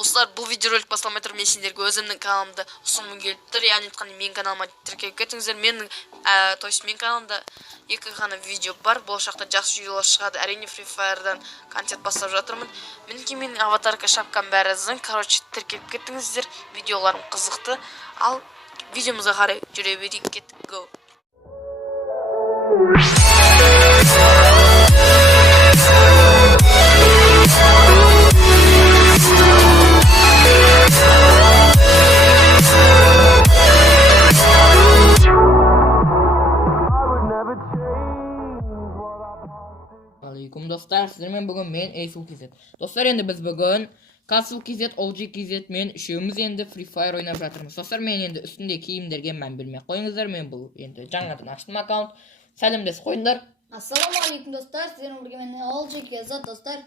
Достар, бұл видеоролик басталмай тұрып мен сендерге өзімнің каналымды ұсынғым келіп тұр. Яғни айтқанда менің каналыма тіркеліп кетіңіздер. Менің каналымда 2 ғана видео бар. Болашақта жақсы видеолар шығады. Әрине Free Fire'дан контент бастап жатырмын. Мінекей менің аватарка, шапкам бәрі зың. Короче, тіркеліп кетіңіздер. Видеоларым қызықты. Ал видеомызға қарай жүре берейік. Кеттік, go. Алейкум достар, сіздермен бүгін мен Эйсул KZ. Достар, енді біз бүгін Castle KZ, OG KZ мен үшеуміз енді Free Fire ойнап жатырмыз. Достар, мен енді үстінде киімдерге мән бермей қойыңыздар. Мен бұл енді жаңадан аштым аккаунт. Сәлемдесіп қойыңдар. Ассалаумағалейкум достар, сіздермен бірге мен OG KZ достар.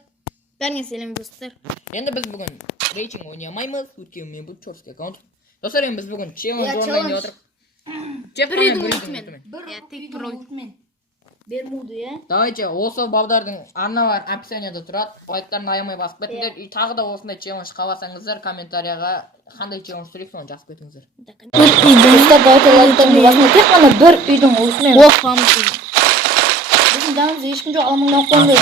Бәріңе сәлем достар. Енді біз бүгін рейтинг ойнамаймыз, өйткені мен бұл чорский аккаунт. Достар, енді біз бүгін челлендж орындайын деп отырмық. Бір ультмен. Бермуды, е? Давайте, осы балдардың арналар описанияда тұрады. Лайктарын аямай басып кетіңдер. И тағы да осындай челлендж қаласаңыздар, комментарияға қандай челлендж түрек соны жазып кетіңіздер. Достар, давайте лайктарын басына тек қана бір үйдің ультмен. Біздің жанымызда ешкім жоқ, алмыңдан қойды.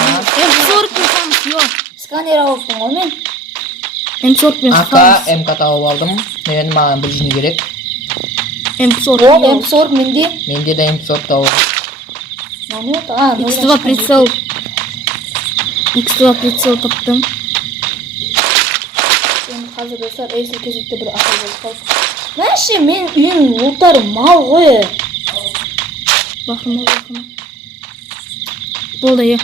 Сканер алыптың ғой мен. МК тауып алдым. Енді маған бір жіне керек. М40 менде. Менде де М40 тауып. X2 прицел таптым. Енді қазір достар Эйсул KZ'те бір ақыл болып қалды. Мәші мен үйің ұлттары мал ғой. Бақырма. Болды, е.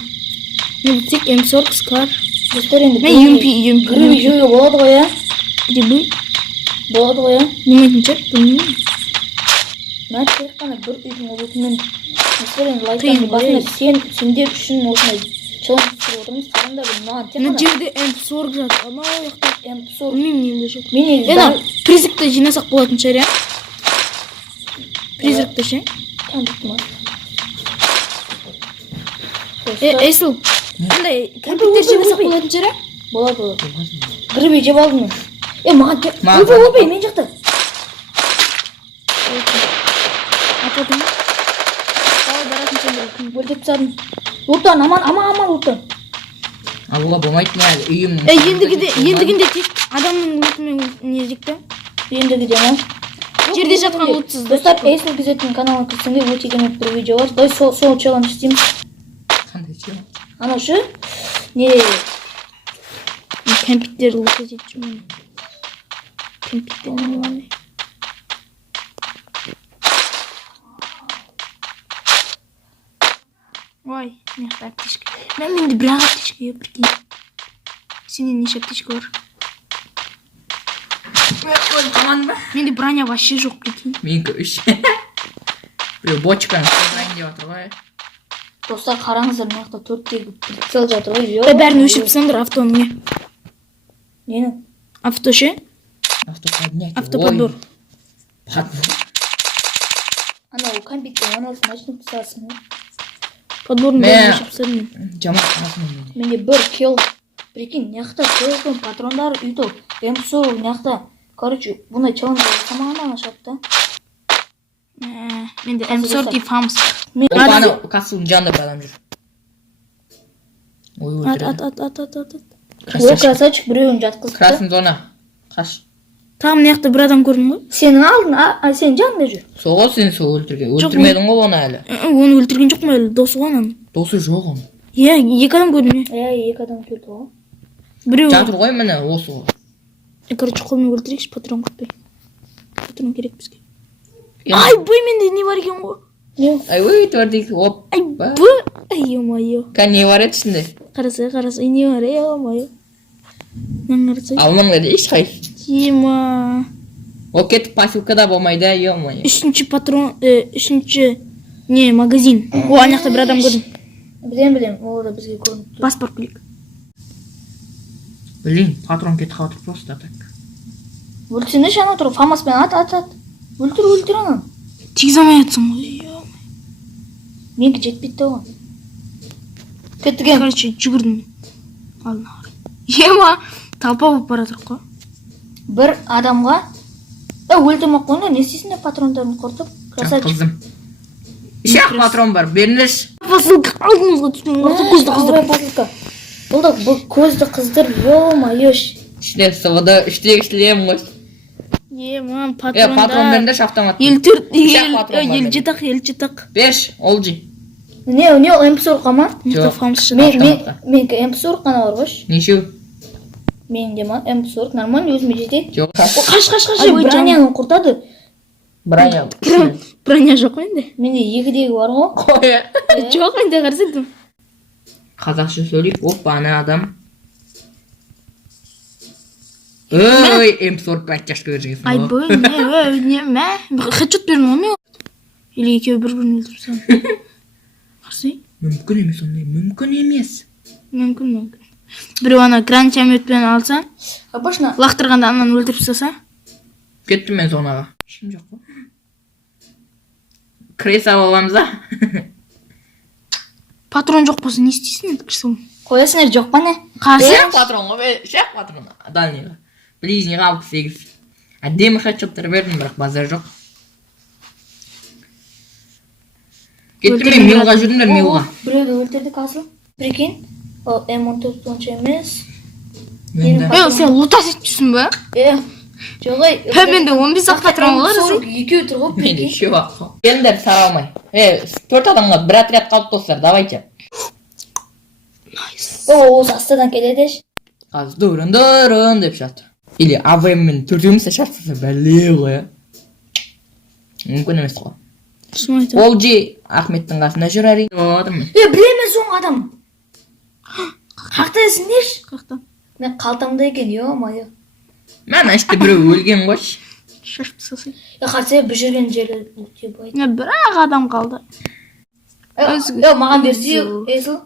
Мен тек М40 скар. Достар енді грибі жойы болады ғой, е? Грибі? Болады ғой, е? Неметін жеп, білмеймін. Мен тек қана бір үйдің ұлтымен Мәселен, лайктарды басында сендер үшін осындай челлендж түсіріп отырмыз. Қараңдар, маған тек қана... Мына жерде М40 жатыр. Ана ояқта М40. Білмеймін нелде жатыр. Мен егіздан... Призракты жинасақ болатын шығар, я? Призракты ше? Кәмбітті ма? Эйсул, қандай кәмбіттер жинасақ болатын шығар, я? Болады. Грибі жеп алдым мен. Маған тек... Өбей, мен жақта. Атадым. Өлтеп тастадым. Луттан, аман луттан. Алуға болмайды не әлі, үйім... Ендігінде тек адамның лутымен не жекті? Ендігінде ма? Жерде жатқан лутсыз. Достар, Эйсул KZ'тің каналына кірсеңдер өте керемет бір видео бар. Дай сол челлендж істейміз. Қандай челлендж? Ана шы? Не? Кәмпиттер луты дейді жүрмін. Кәмпиттер не болғандай? Ой, мені аптечка. Менде бір аптечка є, прикинь. Сенде неше аптечка бар? Аман ба? Менде броня вообще жоқ, прикинь. Менікі 3. Біреу бочканы сұрайын деп отыр ғой. Достар, қараңыздар, мына жақта 4-тегі прицел жатыр ғой. Бәрін өшіп тастаңдар автоның не? Нені? Авто ше? Автоподбор. Ана, ол компьютер, оны осы начнып тастарсың ғой. Подборын бәрін өшіп тастадым мен. Жаман қарасың мен. Менде бір килл. Прикинь, мына жақта патрондар үйді. М40 мына жақта. Короче, бұндай челлендж жасамаған ашады да. Менде М40 фамс. Опаны кассылың жанында бір адам жүр. Ой, өлтіреді. Ат. Ой, красавчик, біреуін жатқызды. Красный зона. Қаш. Там мына жақта бір адам көрдің ғой? Сенің алдың, сен жанында жүр. Соғы сен сол өлтірген. Өлтірмедің ғой оны әлі. Оны өлтірген жоқ ма әлі? Досы ғой оның. Досы жоқ оны. Екі адам көрдің не? Екі адам көрді ғой. Біреу... Жатыр ғой міне осы ғой. Короче, қолмен өлтірейікші, патрон күтпей. Патрон керек бізге. Ай, бұй менде не бар екен ғой? Ай, өй, төрдейкі, оп. Ай, бұй. Ай, ё-майо. Ка не бар еді ішінде? Қарасай, не бар, ё-майо. Алмаңдар ешқай. Тима. Ол кетіп пасилкада болмайды, ё-майо. Үшінші патрон, үшінші... Не, магазин. О, анақта бір адам көрдім. Білем, ол да бізге көрініп. Паспорт білік. Блин, патрон кетіп қалатыр просто так. Өлтірсеңдер шана тұр, фамаспен ат. Өлтір анан. Тегіз алмай атсың ғой. Менгі жетпейді оған. Кеттіген. Короче, жүгірдім. Алдына қарай. Ема, толпа болып баратыр қой. бір адамға өлтірмек қойды, не істейсің де патрондарын құртып? Красавчик. Kızım. Şah patron var. Беріңдерші. Посылка алдыңызға түспен көзді қыздыр. Бұл да көзді қыздыр, ё-моё. İşte sıvıda işleyem ғой. Мам, Patron беріңдерші автомат. ел жетақ. Беш, олжи. Не, ол MP40 ма? Автоматқа. Менікі MP40 қана бар ғой. Нешеу? Менде ма? MP40 нормально өзіме жетеді. Жоқ. Қаш, броняны құртады. Броня. Броня жоқ енді. Менде екідегі бар ғой. Қоя. Жоқ енді қарсайдым. Қазақша сөйлейіп, опа, ана адам. Ой, М40 подтяжка көрсеңіз. Айбой, не, мә. Хедшот бердің ғой мен? Или екеуі бір-бірін өлтіріп салды. Қарсай? Мүмкін емес ондай, мүмкін емес. Мүмкін. Біреу ана гранатометпен алса, лақтырғанда ананы өлтіріп салса. Кеттім мен зонаға. Ешкім жоқ қой. Кіре салып аламыз а? Патрон жоқ болса не істейсің енді кірсің? Қоясыңдар жоқ па не? Шах патрон ғой, шах патрон. Дальныйға. Ближнийға 68. Әдемі хедшоттар бердім, бірақ базар жоқ. Кеттім мен милға жүрдіңдер, милға. Біреуді өлтірдік асыл. Прикинь, ол М14 онша емес. Сен лута сетпісің бе? Жоқ ай. Менде 15 патрон олар. Екеу тұр ғой. Менде үшеу ақ. Келіңдер саралмай. 4 адамға бір отряд қалып достар, давайте. Осы астадан келедеш. Қазір дұрын деп жатыр. Или АВМ-мен төртеуміз шартсызы бәле ғой. Мүмкін емес қой. Олжи Ахметтің қасында жүр әрине. Білемін соң адам. Қақта есіңдеш? Қақта. Мен қалтамда екен, ё-моё. Мен ашты біреу өлген қойш. Шашып тасасың. Қарсы бір жүрген жерлер өте байды. Бірақ адам қалды. Маған берсе, Есіл.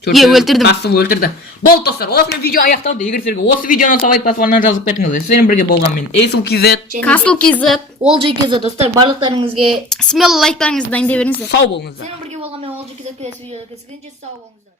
Өлтірдім. Қасып өлтірді. Болды достар, осымен видео аяқталды. Егер сіздерге осы видеоны сабайт басыларынан жазып кетіңіздер. Сіздермен бірге болған мен Есіл KZ, Касыл KZ, Олжи KZ достар. Барлықтарыңызге смело лайктарыңызды дайындай беріңіздер. Сау болыңыздар. Сіздермен бірге болған мен Олжи KZ келесі видеода кездескенше сау болыңыздар.